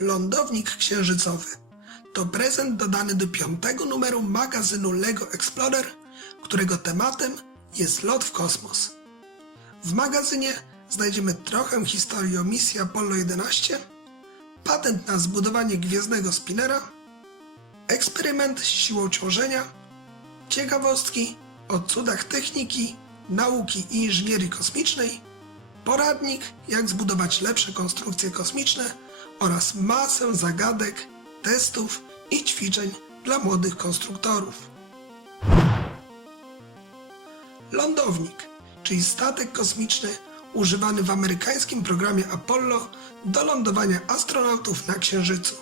Lądownik księżycowy to prezent dodany do piątego numeru magazynu LEGO Explorer, którego tematem jest lot w kosmos. W magazynie znajdziemy trochę historii o misji Apollo 11, patent na zbudowanie gwiezdnego spinera, eksperyment z siłą ciążenia, ciekawostki o cudach techniki, nauki i inżynierii kosmicznej, poradnik jak zbudować lepsze konstrukcje kosmiczne oraz masę zagadek, testów i ćwiczeń dla młodych konstruktorów. Lądownik, czyli statek kosmiczny używany w amerykańskim programie Apollo do lądowania astronautów na Księżycu.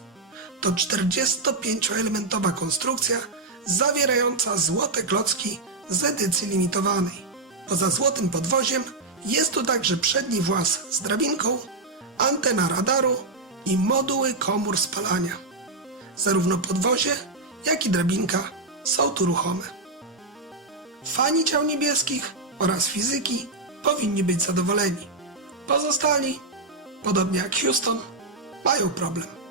To 45-elementowa konstrukcja zawierająca złote klocki z edycji limitowanej. Poza złotym podwoziem jest tu także przedni właz z drabinką, antena radaru i moduły komór spalania. Zarówno podwozie, jak i drabinka są tu ruchome. Fani ciał niebieskich oraz fizyki powinni być zadowoleni. Pozostali, podobnie jak Houston, mają problem.